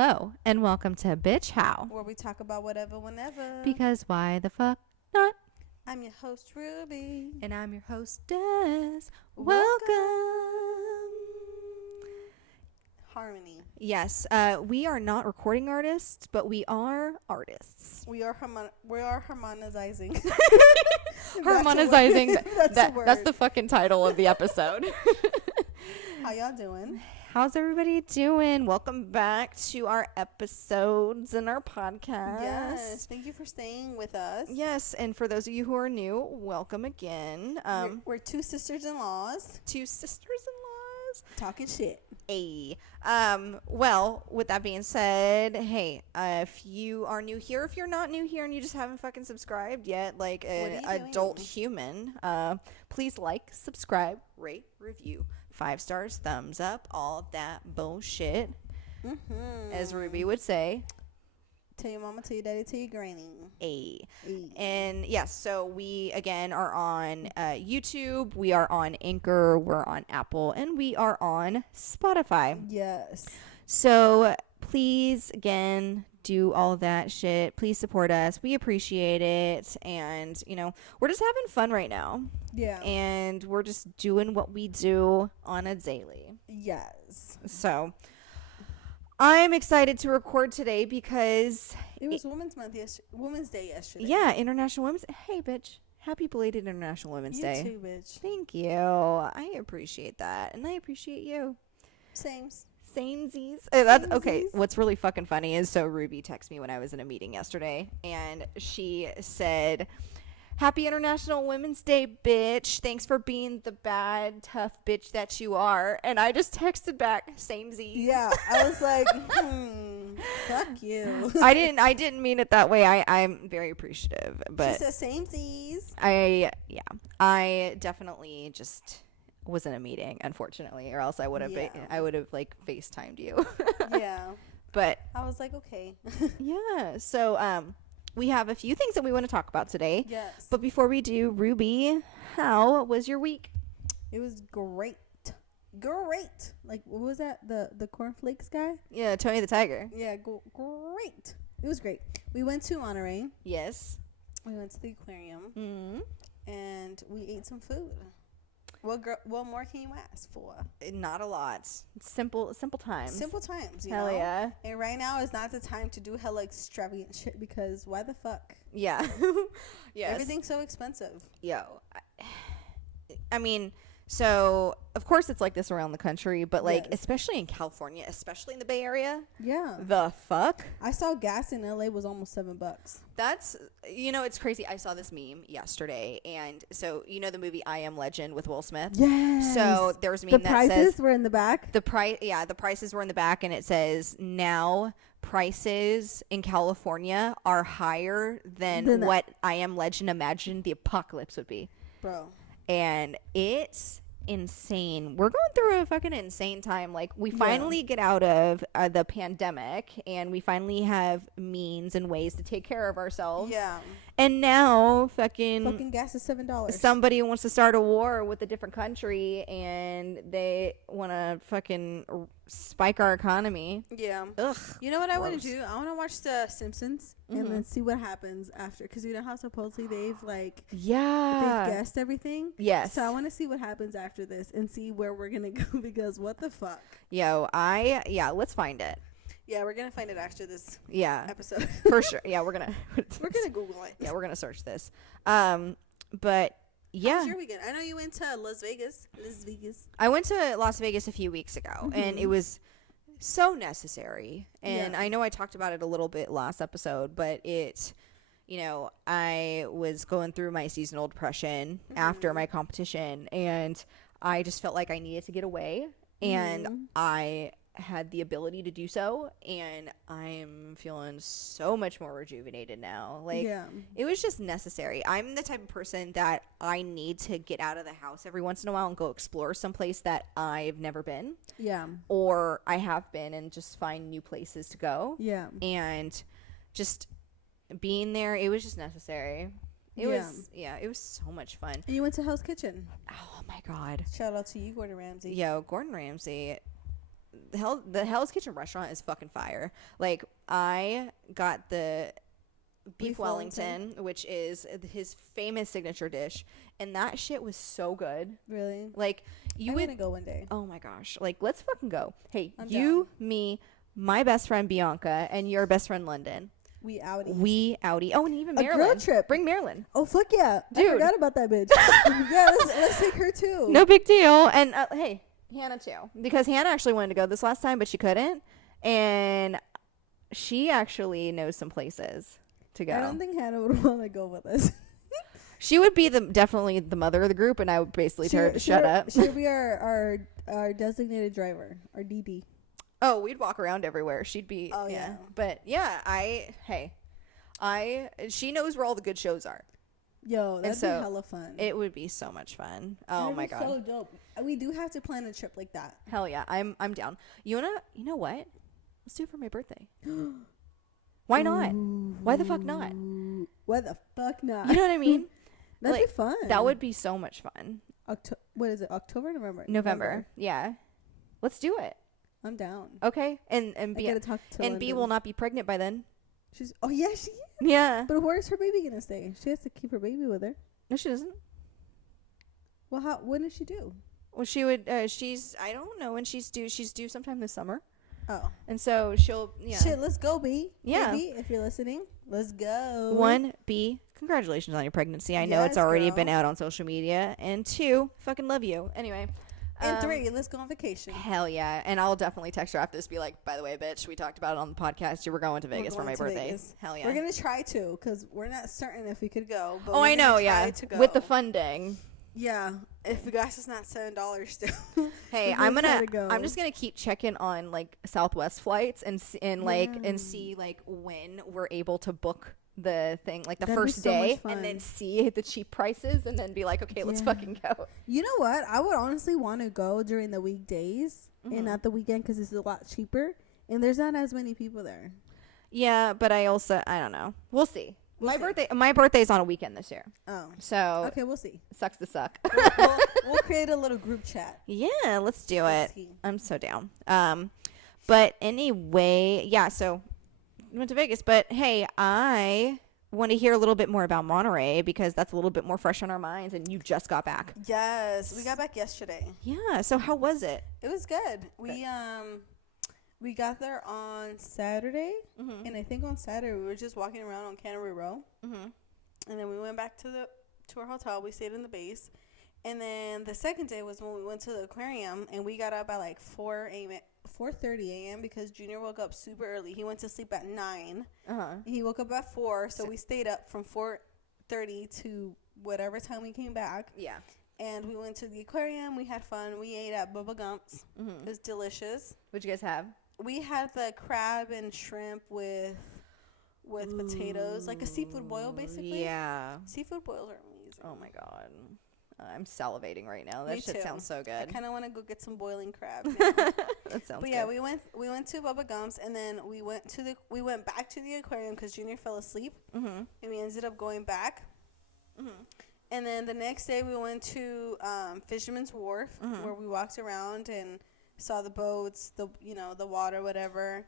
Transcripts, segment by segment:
Hello, and welcome to Bitch How. Where we talk about whatever, whenever. Because why the fuck not? I'm your host, Ruby. And I'm your hostess. Welcome. Harmony. Yes, we are not recording artists, but we are artists. We are harmonizing. Harmonizing. That's the the fucking title of the episode. How y'all doing? How's everybody doing? Welcome back to our episodes and our podcast. Yes, thank you for staying with us. Yes, and for those of you who are new, welcome again. We're two sisters-in-laws. Two sisters-in-laws. Talking shit. Hey. Well, with that being said, hey, if you are new here, if you're not new here and you just haven't fucking subscribed yet, like an adult human, please like, subscribe, rate, review. 5 stars, thumbs up, all that bullshit. Mm-hmm. As Ruby would say. Tell your mama, tell your daddy, tell your granny. And yes, so we again are on YouTube, we are on Anchor, we're on Apple, and we are on Spotify. Yes. So please again do all that shit. Please support us. We appreciate it. And you know, we're just having fun right now. Yeah. And we're just doing what we do on a daily. Yes. So I'm excited to record today because it was Women's Day yesterday. Yeah, International Women's. Hey, bitch! Happy belated International Women's Day. You too, bitch. Thank you. I appreciate that, and I appreciate you. Samesies. That's okay. What's really fucking funny is Ruby texted me when I was in a meeting yesterday, and she said, "Happy International Women's Day, bitch. Thanks for being the bad, tough bitch that you are." And I just texted back, "Samesies." Yeah, I was like, fuck you. I didn't mean it that way. I'm very appreciative, but she said samesies. I definitely just was in a meeting, unfortunately, or else I would have like FaceTimed you. Yeah. But I was like, okay. Yeah. So we have a few things that we want to talk about today. Yes. But before we do, Ruby, how was your week? It was great. Like, what was that? The cornflakes guy? Yeah, Tony the Tiger. Yeah, great. It was great. We went to Monterey. Yes. We went to the aquarium. Mm-hmm. And we ate some food. What more can you ask for? Not a lot. Simple times. Simple times, you Hell know? Yeah. And right now is not the time to do hella extravagant shit because why the fuck? Yeah. Yes. Everything's so expensive. Yo. I mean, so of course it's like this around the country, but like especially in California, especially in the Bay Area. Yeah. The fuck? I saw gas in LA was almost $7. That's, it's crazy. I saw this meme yesterday, and so the movie I Am Legend with Will Smith. Yes. So there was a meme that says the prices were in the back. The prices were in the back, and it says now prices in California are higher than what I Am Legend imagined the apocalypse would be. Bro. And it's insane. We're going through a fucking insane time. Like, we finally get out of the pandemic, and we finally have means and ways to take care of ourselves. Yeah. And now fucking gas is $7. Somebody wants to start a war with a different country, and they want to fucking spike our economy. Yeah. Ugh. You know what I want to do? I want to watch The Simpsons and then see what happens after. Because you know how supposedly they've guessed everything? Yes. So I want to see what happens after this and see where we're going to go because what the fuck? Let's find it. Yeah, we're going to find it after this episode. For sure. Yeah, we're going to Google it. Yeah, we're going to search this. But yeah. How was your weekend? I know you went to Las Vegas. I went to Las Vegas a few weeks ago, and it was so necessary. And I know I talked about it a little bit last episode, but I was going through my seasonal depression after my competition, and I just felt like I needed to get away, and I had the ability to do so, and I'm feeling so much more rejuvenated now. It was just necessary. I'm the type of person that I need to get out of the house every once in a while and go explore someplace that I've never been. Yeah. Or I have been, and just find new places to go. Yeah. And just being there, it was just necessary. It was so much fun. And you went to Hell's Kitchen. Oh my God. Shout out to you, Gordon Ramsay. Yo, Gordon Ramsay. the Hell's Kitchen restaurant is fucking fire. Like, I got the beef Wellington, which is his famous signature dish, and that shit was so good. Really? Like, I'm gonna go one day. Oh my gosh. Like, let's fucking go. Hey, I'm you, down. me, my best friend Bianca, and your best friend London. We outie. Oh, and even Marilyn. A girl trip. Bring Marilyn. Oh, fuck yeah. Dude. I forgot about that bitch. Yeah, let's take her too. No big deal. And hey, Hannah too. Because Hannah actually wanted to go this last time, but she couldn't. And she actually knows some places to go. I don't think Hannah would want to go with us. She would be definitely the mother of the group, and I would basically tell her to shut up. She would be our designated driver, our DD. Oh, we'd walk around everywhere. She'd be. Oh, yeah. But yeah, she knows where all the good shows are. Yo, that'd be hella fun. It would be so much fun. Oh my god. So dope. We do have to plan a trip like that. Hell yeah. I'm down. You know what? Let's do it for my birthday. Why not? Why the fuck not? Why the fuck not? You know what I mean? That'd be fun. That would be so much fun. What is it? October, November. Yeah. Let's do it. I'm down. Okay. And B will not be pregnant by then. Oh yeah, she is. Yeah. But where's her baby gonna stay? She has to keep her baby with her. No, she doesn't. Well, when does she do? Well, she would. I don't know when she's due. She's due sometime this summer. Oh. And so she'll. Yeah. Shit, let's go, B. Yeah. Baby, if you're listening, let's go. 1, B, congratulations on your pregnancy. I know it's already been out on social media. And 2, fucking love you. Anyway. And 3, let's go on vacation. Hell yeah. And I'll definitely text her after this, be like, by the way, bitch, we talked about it on the podcast. You were going to Vegas for my birthday. Vegas. Hell yeah. We're going to try to, because we're not certain if we could go. But I know, yeah. With the funding. Yeah. If the gas is not $7 still. Hey, I'm just going to keep checking on like Southwest flights and see like when we're able to book the thing, like the first day, and then see the cheap prices and then be like, okay, let's fucking go. You know what? I would honestly want to go during the weekdays and not the weekend, because it's a lot cheaper and there's not as many people there. Yeah, but I don't know. We'll see. My birthday's on a weekend this year. Oh. So okay, we'll see. Sucks to suck. We'll create a little group chat. Yeah, let's do it. I'm so down. But anyway, yeah, so we went to Vegas, but hey, I want to hear a little bit more about Monterey, because that's a little bit more fresh on our minds, and you just got back. Yes, we got back yesterday. Yeah, so how was it? It was good. We got there on Saturday, and I think on Saturday we were just walking around on Cannery Row, and then we went back to our hotel. We stayed in the base, and then the second day was when we went to the aquarium, and we got up at like 4:30 a.m. because Junior woke up super early. He went to sleep at 9. He woke up at 4, so we stayed up from 4:30 to whatever time we came back. Yeah. And we went to the aquarium. We had fun. We ate at Bubba Gump's. It was delicious. What'd you guys have? We had the crab and shrimp with potatoes, like a seafood boil, basically. Yeah. Seafood boils are amazing. Oh my god. I'm salivating right now. That shit sounds so good. I kind of want to go get some boiling crab. That sounds good. Yeah, we went to Bubba Gump's, and then we went back to the aquarium because Junior fell asleep, and we ended up going back. And then the next day we went to Fisherman's Wharf, where we walked around and saw the boats, the water, whatever.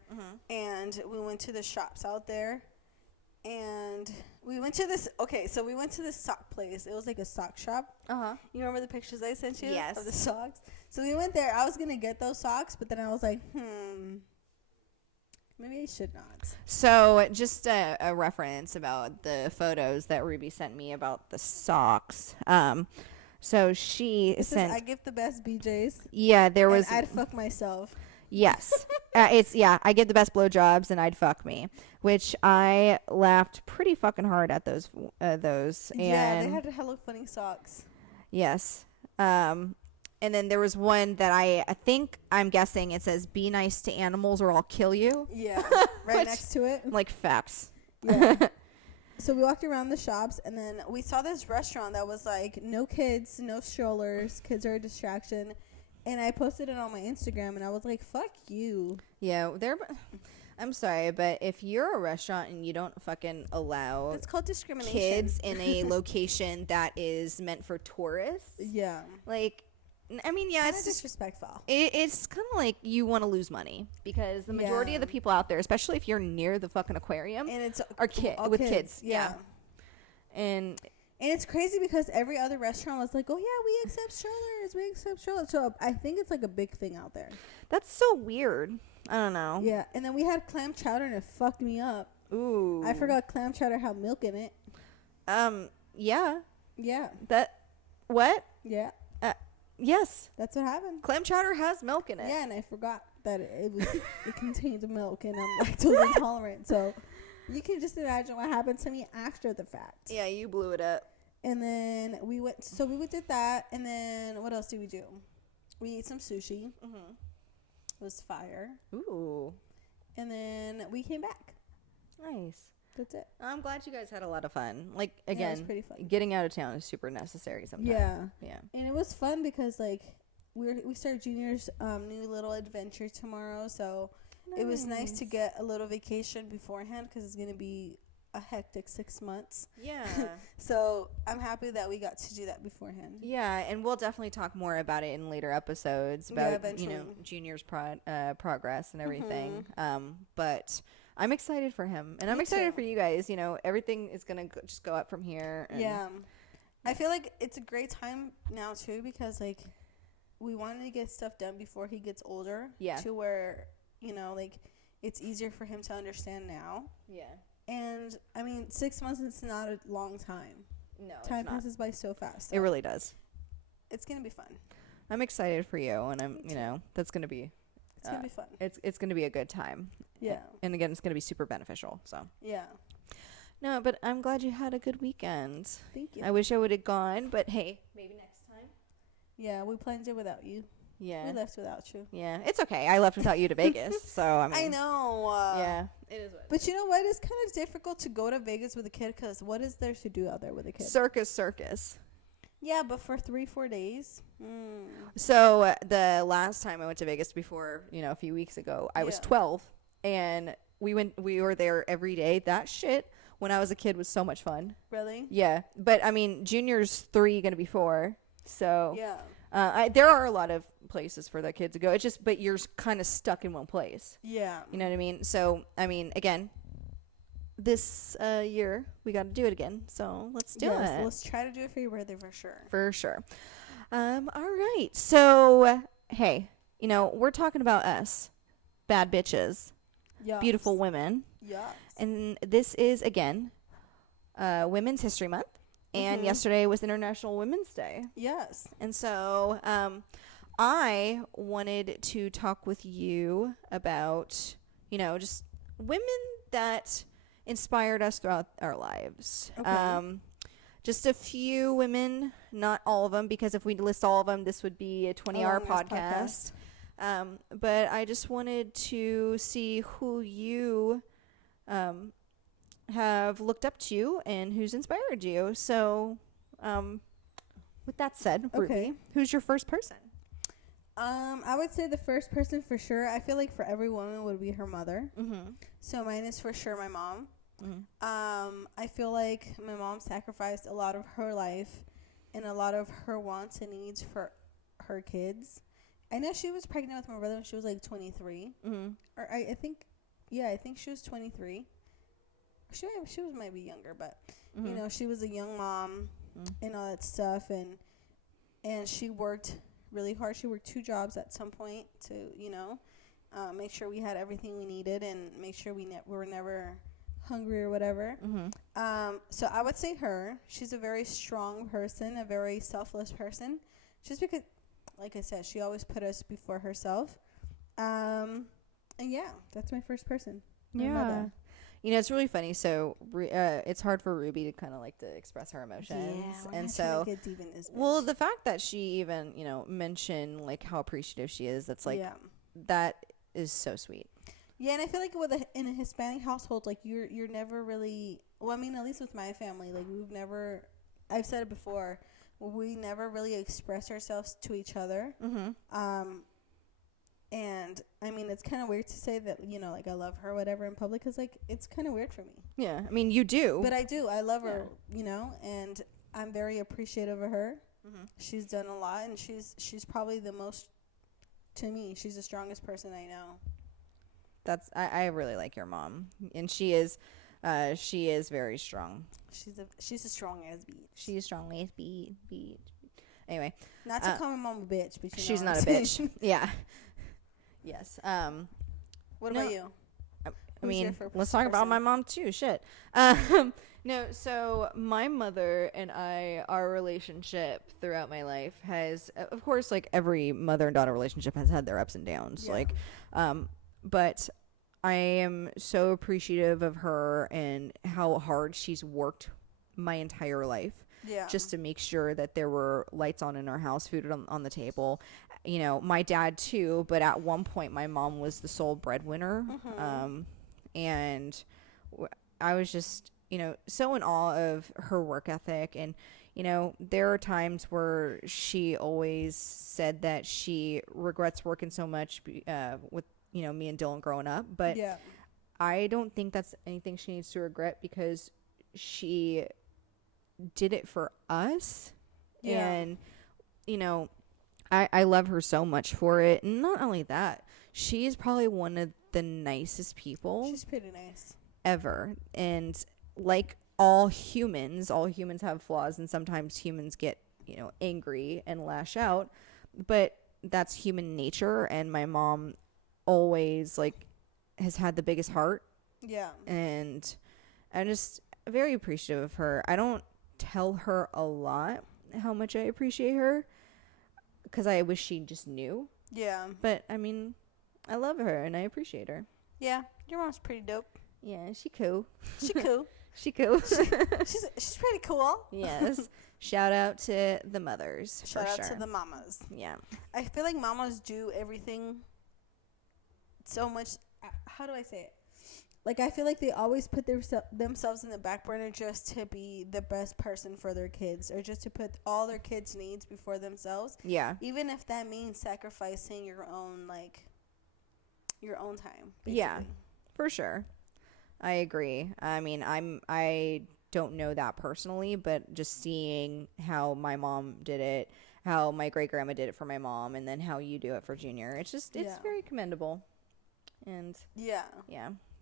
And we went to the shops out there. And we went to this sock place. It was like a sock shop. You remember the pictures I sent you? Yes. Of the socks? So we went there. I was going to get those socks, but then I was like, maybe I should not. So just a reference about the photos that Ruby sent me about the socks. So she sent... I give the best BJs. Yeah, there was... I'd fuck myself. Yes. I give the best blowjobs and I'd fuck me, which I laughed pretty fucking hard at those. Yeah, they had hella funny socks. Yes. And then there was one that I'm guessing it says, "Be nice to animals or I'll kill you." Yeah. Right next to it. Like facts. Yeah. So we walked around the shops, and then we saw this restaurant that was like, no kids, no strollers, kids are a distraction. And I posted it on my Instagram, and I was like, fuck you. Yeah, I'm sorry, but if you're a restaurant and you don't fucking allow... It's called discrimination. ...kids in a location that is meant for tourists... Yeah. Like, I mean, yeah, Kinda it's just disrespectful. it's kind of like you want to lose money because the majority of the people out there, especially if you're near the fucking aquarium, And it's are with kids. Yeah. And it's crazy because every other restaurant was like, oh, yeah, we accept strollers. We accept strollers. So I think it's like a big thing out there. that's so weird. I don't know. Yeah. And then we had clam chowder and it fucked me up. Ooh. I forgot clam chowder had milk in it. Yeah. Yeah. What? Yeah. Yes. That's what happened. Clam chowder has milk in it. Yeah, and I forgot that it contained milk, and I'm lactose intolerant. So you can just imagine what happened to me after the fact. Yeah, you blew it up. And then we went did that, and then what else did we do? We ate some sushi. Mm-hmm. It was fire. Ooh. And then we came back. Nice. That's it. I'm glad you guys had a lot of fun. Like, Yeah, it again, was pretty fun. getting out of town is super necessary sometimes. Yeah. Yeah. And it was fun because, like, we start Junior's new little adventure tomorrow, so it was nice to get a little vacation beforehand because it's going to be a hectic 6 months. Yeah. So I'm happy that we got to do that beforehand. Yeah, and we'll definitely talk more about it in later episodes about eventually. Junior's progress and everything. But I'm excited for him, and I'm excited for you guys. Everything is gonna just go up from here. And yeah, I feel like it's a great time now too because like we wanted to get stuff done before he gets older. Yeah. To where like it's easier for him to understand now. Yeah. And I mean, 6 months is not a long time. No, Time passes by so fast. So it really does. It's gonna be fun. I'm excited for you, and that's gonna be. It's gonna be fun. It's gonna be a good time. Yeah. And again, it's gonna be super beneficial. So. Yeah. No, but I'm glad you had a good weekend. Thank you. I wish I would have gone, but hey, maybe next time. Yeah, we planned it without you. Yeah. We left without you. Yeah, it's okay. I left without you to Vegas, so I mean. I know. Yeah. It is what. But you know what? It's kind of difficult to go to Vegas with a kid because what is there to do out there with a kid? Circus. Yeah, but for 3-4 days. So the last time I went to Vegas before, a few weeks ago, I was 12, and we were there every day. That shit when I was a kid was so much fun. Really? Yeah, but I mean, Junior's 3, gonna be 4, so yeah. There are a lot of places for the kids to go. It's just, but you're kind of stuck in one place. Yeah. You know what I mean? So I mean, again, this year we got to do it again. So let's do it. Let's try to do it for your birthday for sure. For sure. All right. So hey, we're talking about us, bad bitches, beautiful women. Yes. And this is again, Women's History Month. And yesterday was International Women's Day. Yes. And so I wanted to talk with you about, just women that inspired us throughout our lives. Okay. Just a few women, not all of them, because if we list all of them, this would be a 20-hour podcast. But I just wanted to see who you have looked up to and who's inspired you. So, with that said, Ruby, who's your first person? I would say the first person for sure. I feel like for every woman would be her mother. Mm-hmm. So mine is for sure my mom. Mm-hmm. I feel like my mom sacrificed a lot of her life and a lot of her wants and needs for her kids. I know she was pregnant with my brother when she was like 23. Mm-hmm. Or I think she was 23. She might be younger, but she was a young mom and all that stuff, and she worked really hard. She worked 2 jobs at some point to make sure we had everything we needed and make sure we were never hungry or whatever. Mm-hmm. So I would say her. She's a very strong person, a very selfless person, just because, like I said, she always put us before herself. And yeah, that's my first person. My mother. It's really funny. So it's hard for Ruby to kind of like to express her emotions. Yeah, and so, get deep in this bitch. Well, the fact that she even, mentioned like how appreciative she is, that's like, that is so sweet. Yeah, and I feel like in a Hispanic household, like you're never really, well, I mean, at least with my family, like I've said it before, we never really express ourselves to each other. Mm-hmm. And I mean, it's kind of weird to say that, like I love her or whatever in public, because like it's kind of weird for me. Yeah, I mean, you do. But I do. I love her, and I'm very appreciative of her. She's done a lot, and she's probably the most, to me, she's the strongest person I know. I really like your mom, and she is very strong. She's a strong ass bitch. She's a strong ass bitch. Anyway, not to call my mom a bitch, but she's not a bitch. Yeah. Yes. What about you? I mean, let's talk about my mom too. Shit. No, so my mother and I, our relationship throughout my life has, of course, like every mother and daughter relationship has had their ups and downs. Yeah. Like, but I am so appreciative of her and how hard she's worked my entire life. Yeah. Just to make sure that there were lights on in our house, food on the table. You know, my dad too, but at one point my mom was the sole breadwinner. And I was just, you know, so in awe of her work ethic. And, you know, there are times where she always said that she regrets working so much with, you know, me and Dylan growing up. But yeah. I don't think that's anything she needs to regret, because she did it for us. Yeah. And, you know, I love her so much for it. And not only that, she is probably one of the nicest people. She's pretty nice. Ever. And like all humans have flaws, and sometimes humans get, you know, angry and lash out. But that's human nature, and my mom always, like, has had the biggest heart. Yeah. And I'm just very appreciative of her. I don't tell her a lot how much I appreciate her, because I wish she just knew. Yeah. But, I mean, I love her and I appreciate her. Yeah. Your mom's pretty dope. Yeah, she cool. She cool. She cool. She's pretty cool. Yes. Shout out to the mothers. Shout out to the mamas. Yeah. I feel like mamas do everything so much. How do I say it? Like, I feel like they always put themselves in the back burner just to be the best person for their kids, or just to put all their kids' needs before themselves. Yeah. Even if that means sacrificing your own time. Basically. Yeah, for sure. I agree. I mean, I don't know that personally, but just seeing how my mom did it, how my great grandma did it for my mom, and then how you do it for Junior, it's very commendable. And yeah.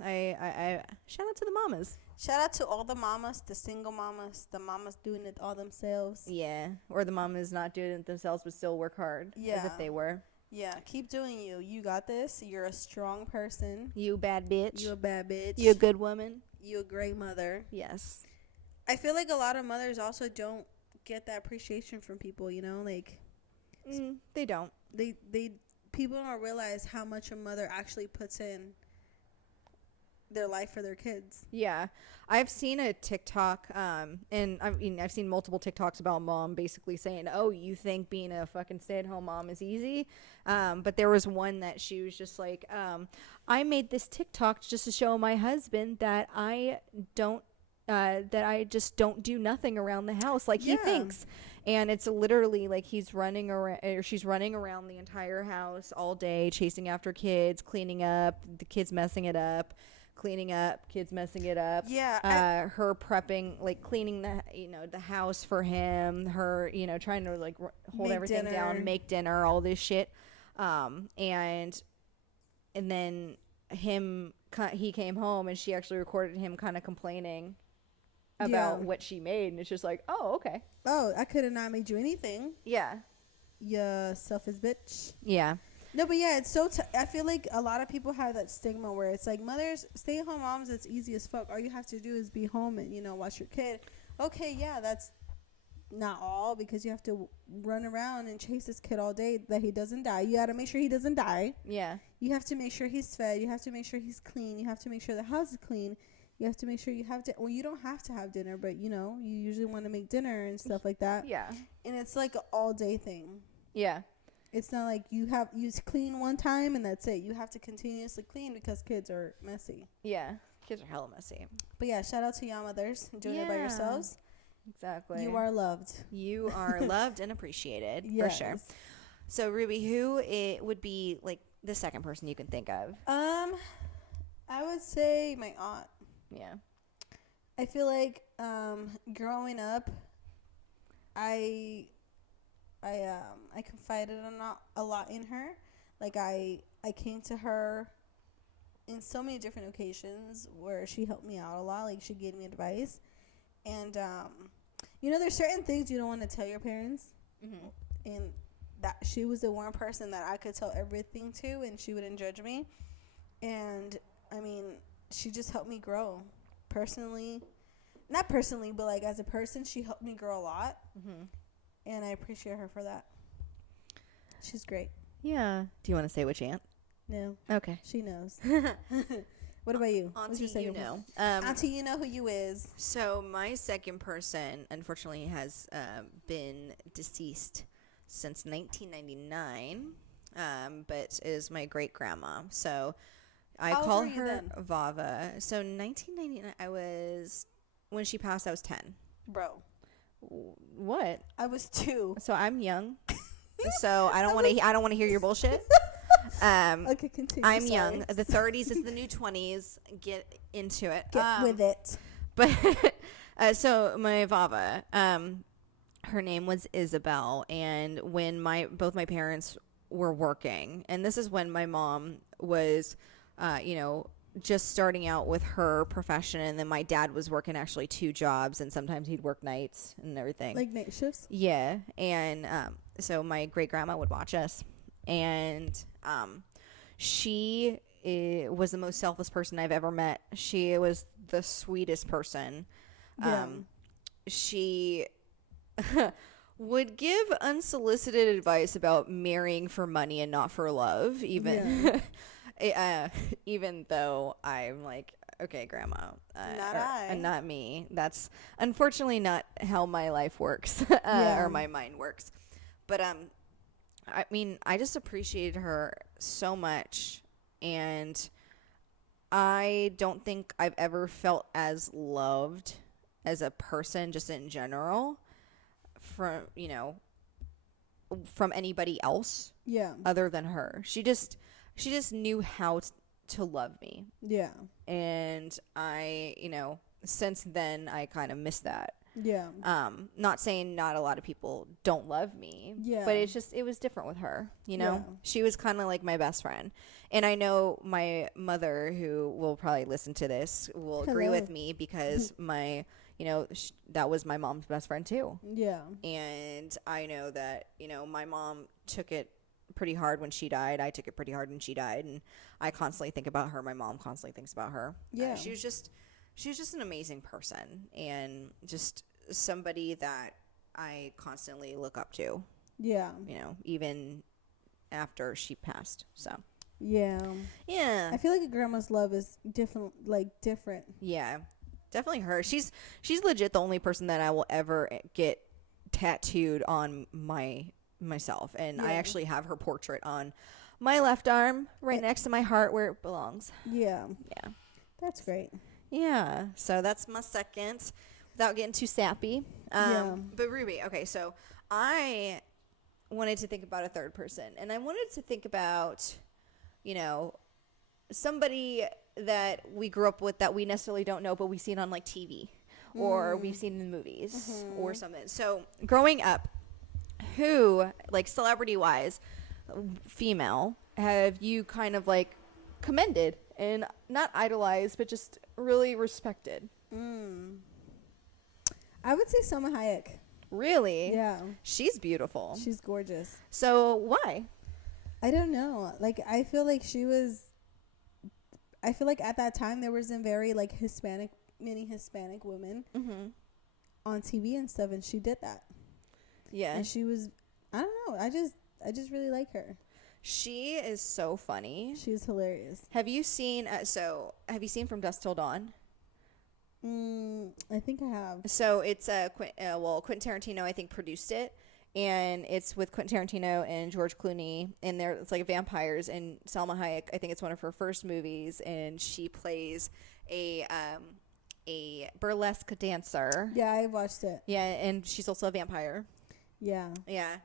I shout out to the mamas. Shout out to all the mamas, the single mamas, the mamas doing it all themselves. Yeah. Or the mamas not doing it themselves but still work hard. Yeah. As if they were. Yeah. Keep doing you. You got this. You're a strong person. You bad bitch. You a bad bitch. You a good woman. You a great mother. Yes. I feel like a lot of mothers also don't get that appreciation from people, you know? Like, they don't. People don't realize how much a mother actually puts in their life for their kids. Yeah. I've seen a TikTok, and I mean, I've seen multiple TikToks about mom basically saying, oh, you think being a fucking stay-at-home mom is easy? But there was one that she was just like, I made this TikTok just to show my husband that I just don't do nothing around the house like he thinks. And it's literally like he's running around, or she's running around the entire house all day, chasing after kids, cleaning up, the kids messing it up, cleaning up, kids messing it up. Yeah. Her prepping, like cleaning the house for him, her, trying to like hold everything down, make dinner, all this shit. And then he came home and she actually recorded him kind of complaining about what she made, and it's just like, oh, okay. Oh, I could have not made you anything. Yeah. You selfish bitch. Yeah. No, but yeah, it's so I feel like a lot of people have that stigma where it's like, mothers, stay-at-home moms, it's easy as fuck. All you have to do is be home and, watch your kid. Okay, yeah, that's not all, because you have to run around and chase this kid all day that he doesn't die. You got to make sure he doesn't die. Yeah. You have to make sure he's fed. You have to make sure he's clean. You have to make sure the house is clean. You have to make sure you have well, you don't have to have dinner, but you usually want to make dinner and stuff like that. Yeah. And it's like an all day thing. Yeah. It's not like you clean one time and that's it. You have to continuously clean because kids are messy. Yeah. Kids are hella messy. But yeah, shout out to y'all mothers doing it by yourselves. Exactly. You are loved. You are loved and appreciated. Yes. For sure. So Ruby, who it would be like the second person you can think of? I would say my aunt. Yeah. I feel like growing up, I I confided a lot in her. Like I came to her in so many different occasions where she helped me out a lot. Like she gave me advice, and there's certain things you don't want to tell your parents, and that she was the one person that I could tell everything to, and she wouldn't judge me. And I mean, she just helped me grow personally, not personally, but like as a person, she helped me grow a lot, and I appreciate her for that. She's great. Yeah. Do you want to say which aunt? No. Okay. She knows. What about you? Auntie, you know. Auntie, you know who you is. So my second person, unfortunately, has been deceased since 1999, but is my great grandma. So I call her Vava. So 1999, when she passed, I was 10. Bro. What? I was 2. So I'm young. So I don't want to hear your bullshit. Okay, continue. I'm young. The 30s is the new 20s. Get into it. Get with it. But so my Vava, her name was Isabel, and when both my parents were working, and this is when my mom was, just starting out with her profession, and then my dad was working actually 2 jobs, and sometimes he'd work nights and everything. Like night shifts? Yeah, and so my great grandma would watch us, and she was the most selfless person I've ever met. She was the sweetest person. Yeah. She would give unsolicited advice about marrying for money and not for love, even even though I'm like, okay, grandma, not me. That's unfortunately not how my life works or my mind works. But I mean, I just appreciated her so much, and I don't think I've ever felt as loved as a person, just in general, from anybody else. Yeah. Other than her. She just knew how to love me. Yeah. And I, since then I kind of miss that. Yeah. Not saying not a lot of people don't love me. Yeah. But it was different with her, Yeah. She was kind of like my best friend. And I know my mother, who will probably listen to this, will agree with me, because that was my mom's best friend too. Yeah. And I know that, my mom took it pretty hard when she died. I took it pretty hard when she died, and I constantly think about her. My mom constantly thinks about her. Yeah. She was just an amazing person, and just somebody that I constantly look up to. Yeah. Even after she passed. So. Yeah. Yeah. I feel like a grandma's love is different. Yeah. Definitely her. She's legit the only person that I will ever get tattooed on myself, and I actually have her portrait on my left arm, right next to my heart, where it belongs. Yeah. Yeah. That's great. Yeah. So that's my second, without getting too sappy. But Ruby, okay, so I wanted to think about a third person, and I wanted to think about, somebody that we grew up with that we necessarily don't know, but we've seen on like TV or we've seen in the movies or something. So growing up, who, like celebrity wise, female, have you kind of like commended and not idolized, but just really respected? I would say Salma Hayek. Really? Yeah. She's beautiful. She's gorgeous. So why? I don't know. Like, I feel like at that time there wasn't very like many Hispanic women on TV and stuff, and she did that. Yeah. And she was, I don't know. I just really like her. She is so funny. She's hilarious. Have you seen From Dusk Till Dawn? I think I have. So it's Quentin Tarantino, I think, produced it, and it's with Quentin Tarantino and George Clooney, and it's like vampires. And Salma Hayek, I think it's one of her first movies, and she plays a burlesque dancer. Yeah, I watched it. Yeah, and she's also a vampire. Yeah. Yeah.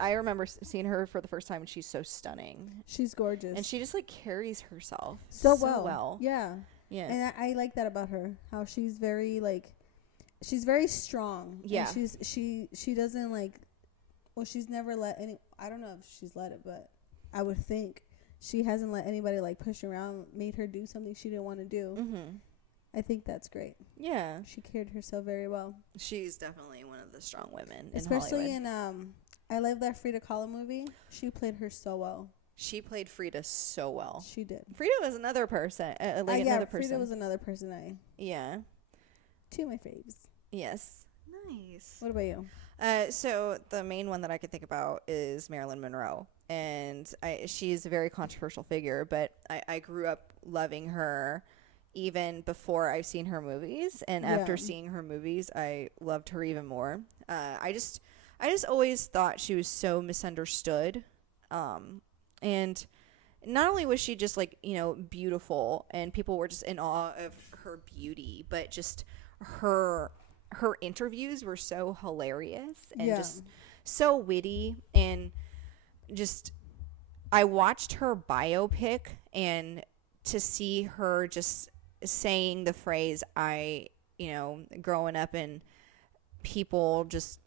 I remember seeing her for the first time, and she's so stunning. She's gorgeous. And she just like carries herself so well. Yeah. Yeah. And I like that about her, how she's very strong. Yeah. And she doesn't like Well, she's never let any. I don't know if she's let it, but I would think she hasn't let anybody like push her around, made her do something she didn't want to do. Mm-hmm. I think that's great. Yeah, she carried herself very well. She's definitely one of the strong women, especially in Hollywood. I love that Frida Kahlo movie. She played her so well. She played Frida so well. She did. Frida was another person. Another person. Frida was another person. Yeah. Two of my faves. Yes. Nice. What about you? So the main one that I could think about is Marilyn Monroe. And she's a very controversial figure, but I grew up loving her even before I've seen her movies. And after seeing her movies, I loved her even more. I just always thought she was so misunderstood. And not only was she just like, beautiful and people were just in awe of her beauty, but just her interviews were so hilarious and just so witty. And just, I watched her biopic, and to see her just saying the phrase, growing up and people just,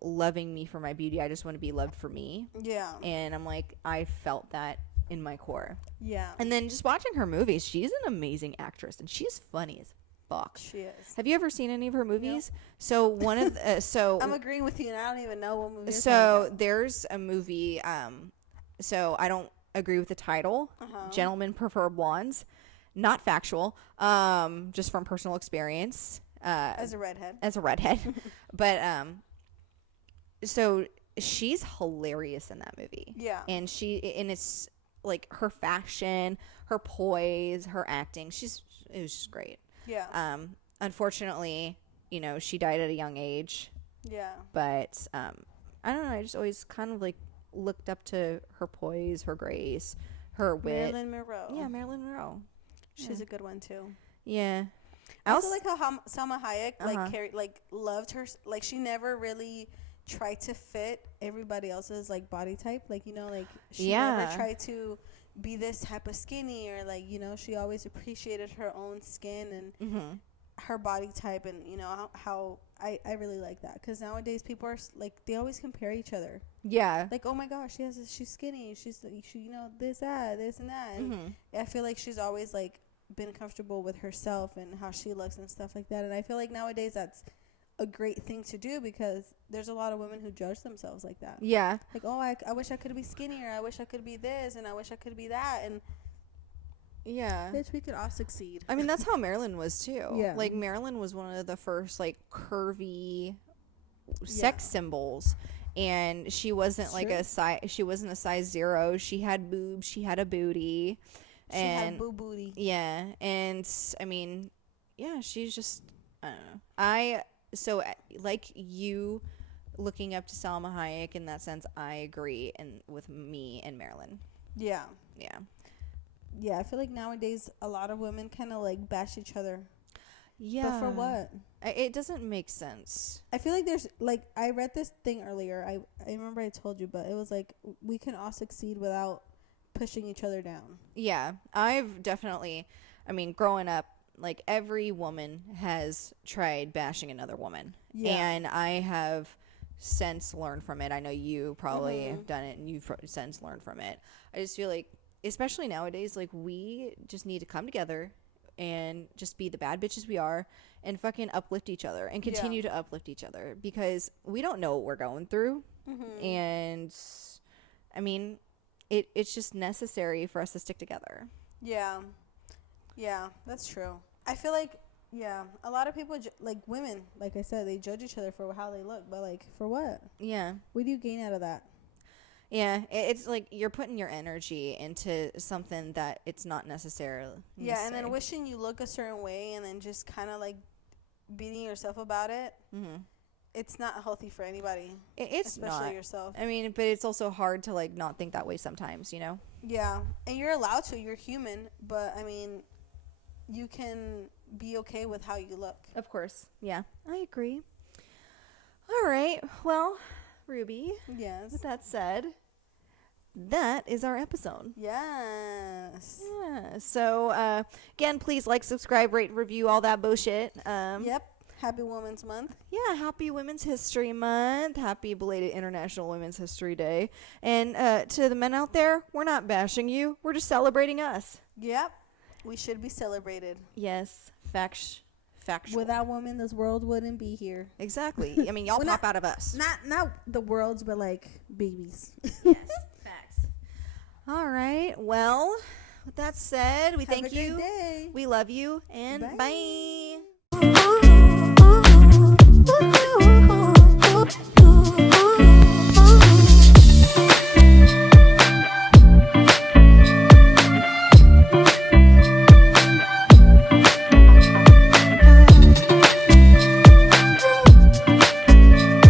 loving me for my beauty. I just want to be loved for me. Yeah. And I'm like, I felt that in my core. Yeah. And then just watching her movies, she's an amazing actress and she's funny as fuck. She is. Have you ever seen any of her movies? Nope. So one of the, I'm agreeing with you, and I don't even know what movie. So there's a movie. So I don't agree with the title. Gentlemen Prefer Blondes. Not factual. Just from personal experience. As a redhead. But so she's hilarious in that movie. Yeah. And it's like her fashion, her poise, her acting. It was just great. Yeah. Unfortunately, she died at a young age. Yeah. But I don't know. I just always kind of like looked up to her poise, her grace, her wit. Marilyn Monroe. Yeah, Marilyn Monroe. She's a good one too. Yeah. I also like how Salma Hayek loved her. Like, she never really tried to fit everybody else's like body type. Like, she never tried to be this type of skinny, or like, she always appreciated her own skin and her body type, and how I really like that, because nowadays people are like, they always compare each other. Yeah. Like, oh my gosh, she's skinny, she this and that, and I feel like she's always like been comfortable with herself and how she looks and stuff like that. And I feel like nowadays that's a great thing to do, because there's a lot of women who judge themselves like that. Yeah. Like, oh, I wish I could be skinnier. I wish I could be this, and I wish I could be that. And yeah, bitch, we could all succeed. I mean, that's how Marilyn was too. Yeah. Like, Marilyn was one of the first like curvy sex symbols, and she wasn't like she wasn't a size 0. She had boobs. She had a booty. She had booty. Yeah, and I mean, yeah, she's just, I don't know. So like you, looking up to Salma Hayek in that sense, I agree, and with me and Marilyn. Yeah. Yeah. Yeah, I feel like nowadays a lot of women kind of like bash each other. Yeah. But for what? It doesn't make sense. I feel like there's like, I read this thing earlier. I remember I told you, but it was like, we can all succeed without pushing each other down. Yeah, I've definitely, growing up, like, every woman has tried bashing another woman. Yeah. And I have since learned from it. I know you probably have done it, and you've since learned from it. I just feel like, especially nowadays, like, we just need to come together and just be the bad bitches we are and fucking uplift each other and continue to uplift each other, because we don't know what we're going through. And it's just necessary for us to stick together. Yeah. Yeah, that's true. I feel like, a lot of people, like women, like I said, they judge each other for how they look, but like, for what? Yeah. What do you gain out of that? Yeah, it's like you're putting your energy into something that it's not necessarily. Yeah, and then wishing you look a certain way and then just kind of like beating yourself about it. It's not healthy for anybody. It's especially not. Yourself. I mean, but it's also hard to like not think that way sometimes, Yeah, and you're allowed to. You're human, but I mean, you can be okay with how you look. Of course. Yeah, I agree. All right. Well, Ruby. Yes. With that said, that is our episode. Yes. Yeah. So, again, please like, subscribe, rate, review, all that bullshit. Yep. Happy Women's Month. Yeah, happy Women's History Month. Happy belated International Women's History Day. And to the men out there, we're not bashing you. We're just celebrating us. Yep. We should be celebrated. Yes. Factual. Without women, this world wouldn't be here. Exactly. I mean, y'all pop out of us. Not the worlds, but like babies. Yes. Facts. All right. Well, with that said, we thank you. Have a great day. We love you. And bye.